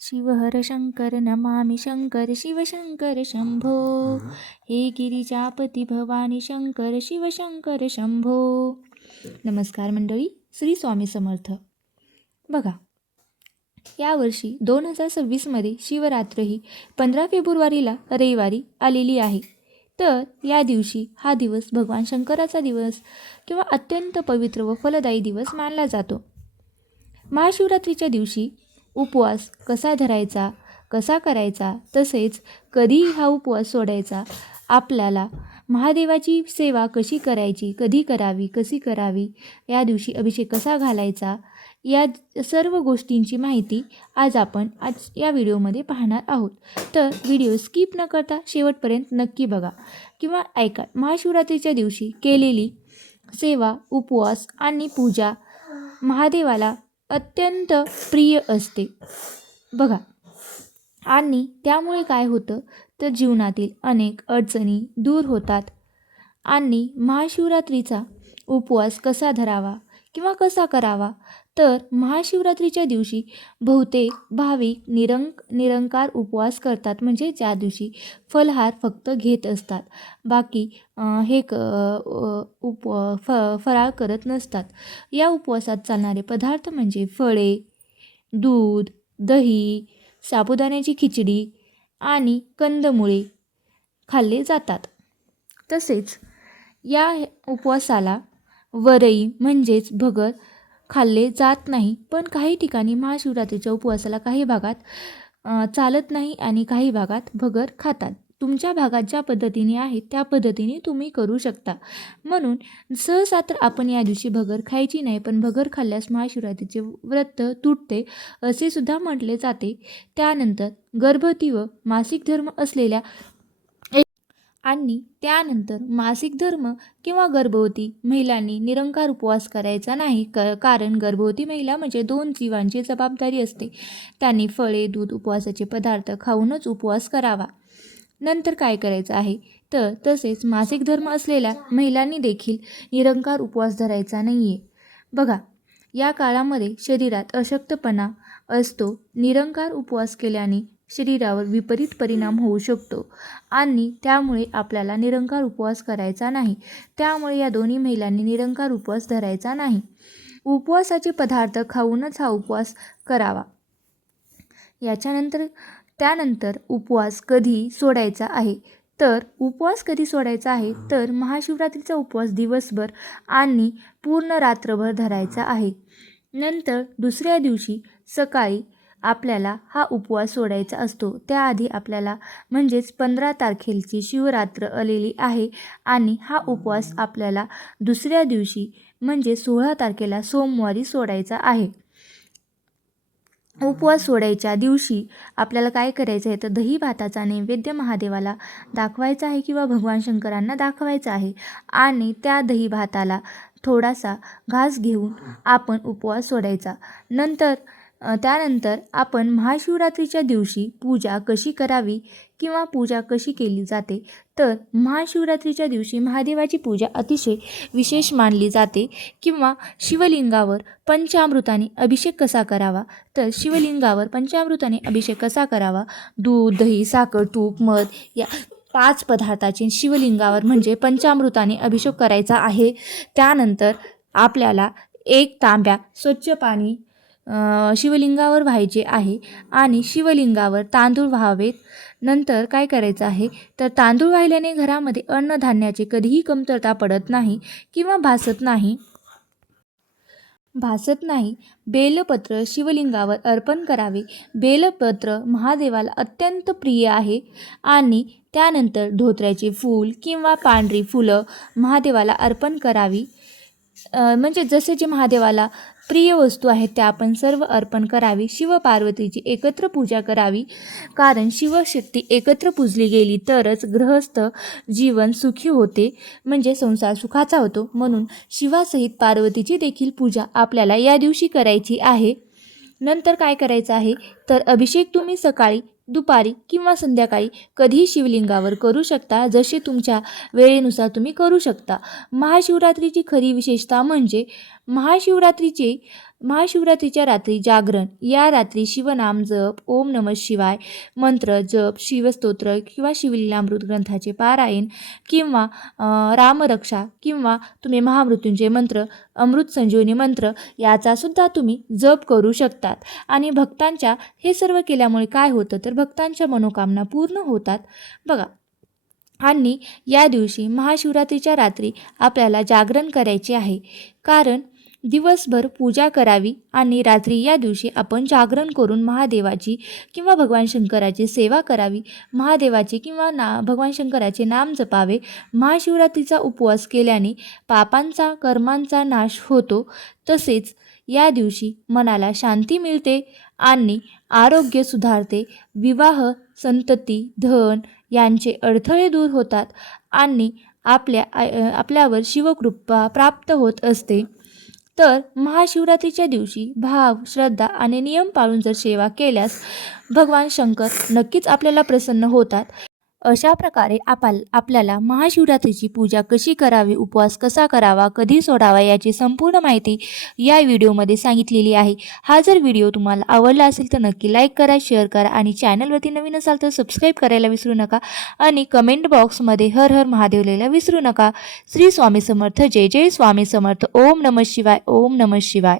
शिवहर शंकर नमामि शंकर शिवशंकर शंभो। हे गिरिजापती भवानी शंकर शिवशंकर शंभो। नमस्कार मंडळी, श्री स्वामी समर्थ. बघा, यावर्षी 2026मध्ये शिवरात्र ही 15 फेब्रुवारीला रविवारी आलेली आहे. तर या दिवशी हा दिवस भगवान शंकराचा दिवस किंवा अत्यंत पवित्र व फलदायी दिवस मानला जातो. महाशिवरात्रीच्या दिवशी उपवास कसा धरायचा, कसा करायचा, तसेच कधी हा उपवास सोडायचा, आपल्याला महादेवाची सेवा कशी करायची, कधी करावी, कशी करावी, या दिवशी अभिषेक कसा घालायचा, या सर्व गोष्टींची माहिती आज या व्हिडिओमध्ये पाहणार आहोत. तर व्हिडिओ स्किप न करता शेवटपर्यंत नक्की बघा किंवा ऐका. महाशिवरात्रीच्या दिवशी केलेली सेवा, उपवास आणि पूजा महादेवाला अत्यंत प्रिय असते. बघा, आणि त्यामुळे काय होतं तर जीवनातील अनेक अडचणी दूर होतात. आणि महाशिवरात्रीचा उपवास कसा धरावा किंवा कसा करावा, तर महाशिवरात्रीच्या दिवशी बहुतेक भाविक निरंकार उपवास करतात, म्हणजे ज्या दिवशी फलाहार फक्त घेत असतात, बाकी फराळ करत नसतात. या उपवासात चालणारे पदार्थ म्हणजे फळे, दूध, दही, साबुदाण्याची खिचडी आणि कंदमुळे खाल्ले जातात. तसेच या उपवासाला वरई म्हणजेच भगर खाल्ले जात नाही. पण काही ठिकाणी महाशिवरात्रीच्या उपवासाला काही भागात चालत नाही आणि काही भागात भगर खातात. तुमच्या भागात ज्या पद्धतीने आहे त्या पद्धतीने तुम्ही करू शकता. म्हणून सहसा तर आपण या दिवशी भगर खायची नाही, पण भगर खाल्ल्यास महाशिवरात्रीचे व्रत तुटते असे सुद्धा म्हटले जाते. त्यानंतर गर्भवती व मासिक धर्म असलेल्या मासिक धर्म किंवा गर्भवती महिलांनी निरंकार उपवास करायचा नाही, कारण गर्भवती महिला म्हणजे 2 जीवांची जबाबदारी असते. त्यांनी फळे, दूध, उपवासाचे पदार्थ खाऊनच उपवास करावा. नंतर काय करायचं आहे तर तसेच मासिक धर्म असलेल्या महिलांनी देखील निरंकार उपवास धरायचा नाही आहे. बघा, या काळामध्ये शरीरात अशक्तपणा असतो. निरंकार उपवास केल्याने शरीरावर विपरीत परिणाम होऊ शकतो आणि त्यामुळे आपल्याला निरंकार उपवास करायचा नाही. त्यामुळे या दोन्ही महिलांनी निरंकार उपवास धरायचा नाही. उपवासाचे पदार्थ खाऊनच हा उपवास करावा. त्यानंतर उपवास कधी सोडायचा आहे तर महाशिवरात्रीचा उपवास दिवसभर आणि पूर्ण रात्रभर धरायचा आहे. नंतर दुसऱ्या दिवशी सकाळी आपल्याला हा उपवास सोडायचा असतो. त्याआधी आपल्याला म्हणजेच 15 तारखेची शिवरात्र आलेली आहे आणि हा उपवास आपल्याला दुसऱ्या दिवशी म्हणजे 16 तारखेला सोमवारी सोडायचा आहे. उपवास सोडायच्या दिवशी आपल्याला काय करायचं आहे तर दही भाताचा नैवेद्य महादेवाला दाखवायचा आहे किंवा भगवान शंकरांना दाखवायचा आहे आणि त्या दही भाताला थोडासा घास घेऊन आपण उपवास सोडायचा. त्यानंतर आपण महाशिवरात्रीच्या दिवशी पूजा कशी करावी किंवा पूजा कशी केली जाते तर महाशिवरात्रीच्या दिवशी महादेवाची पूजा अतिशय विशेष मानली जाते. किंवा शिवलिंगावर पंचामृताने अभिषेक कसा करावा तर शिवलिंगावर पंचामृताने अभिषेक कसा करावा, दूध, दही, साखर, तूप, मध या 5 पदार्थाचे शिवलिंगावर म्हणजे पंचामृताने अभिषेक करायचा आहे. त्यानंतर आपल्याला 1 तांब्या स्वच्छ पाणी शिवलिंगावर व्हायचे आहे आणि शिवलिंगावर तांदूळ व्हावेत. नंतर काय करायचं आहे तर तांदूळ वाहिल्याने घरामध्ये अन्नधान्याची कधीही कमतरता पडत नाही किंवा भासत नाही. बेलपत्र शिवलिंगावर अर्पण करावे. बेलपत्र महादेवाला अत्यंत प्रिय आहे. आणि त्यानंतर धोत्र्याचे फूल किंवा पांढरी फुलं महादेवाला अर्पण करावी. म्हणजे जसे जे महादेवाला प्रिय वस्तू आहेत त्या आपण सर्व अर्पण करावी. शिवपार्वतीची एकत्र पूजा करावी, कारण शिवशक्ती एकत्र पूजली गेली तरच गृहस्थ जीवन सुखी होते, म्हणजे संसार सुखाचा होतो. म्हणून शिवासहित पार्वतीची देखील पूजा आपल्याला या दिवशी करायची आहे. नंतर काय करायचं आहे तर अभिषेक तुम्ही सकाळी, दुपारी किंवा संध्याकाळी कधीही शिवलिंगावर करू शकता, जसे तुमच्या वेळेनुसार तुम्ही करू शकता. महाशिवरात्रीची खरी विशेषता म्हणजे महाशिवरात्रीचे महाशिवरात्रीच्या रात्री जागरण, या रात्री शिवनाम जप, ओम नमः शिवाय मंत्र जप, शिवस्तोत्र किंवा शिवलीलामृत ग्रंथाचे पारायण किंवा रामरक्षा किंवा तुम्ही महामृत्युंजय मंत्र, अमृत संजीवनी मंत्र याचा सुद्धा तुम्ही जप करू शकतात. आणि भक्तांच्या हे सर्व केल्यामुळे काय होतं तर भक्तांच्या मनोकामना पूर्ण होतात बघा. आणि या दिवशी महाशिवरात्रीच्या रात्री आपल्याला जागरण करायचे आहे, कारण दिवसभर पूजा करावी आणि रात्री या दिवशी आपण जागरण करून महादेवाची किंवा भगवान शंकराची सेवा करावी, महादेवाचे किंवा भगवान शंकराचे नाम जपावे. महाशिवरात्रीचा उपवास केल्याने पापांचा कर्मांचा नाश होतो, तसेच या दिवशी मनाला शांती मिळते आणि आरोग्य सुधारते, विवाह, संतती, धन यांचे अडथळे दूर होतात आणि आपल्यावर शिवकृपा प्राप्त होत असते. तर महाशिवरात्रीच्या दिवशी भाव, श्रद्धा आणि नियम पाळून जर सेवा केल्यास भगवान शंकर नक्कीच आपल्याला प्रसन्न होतात. अशा प्रकारे आपल्याला महाशिवरात्रीची पूजा कशी करावी, उपवास कसा करावा, कधी सोडावा याची संपूर्ण माहिती या व्हिडिओमध्ये सांगितलेली आहे. हा जर व्हिडिओ तुम्हाला आवडला असेल तर नक्की लाईक करा, शेअर करा आणि चॅनलवरती नवीन असाल तर सबस्क्राईब करायला विसरू नका आणि कमेंट बॉक्समध्ये हर हर महादेव लिहायला विसरू नका. श्री स्वामी समर्थ. जय जय स्वामी समर्थ. ओम नमः शिवाय. ओम नमः शिवाय.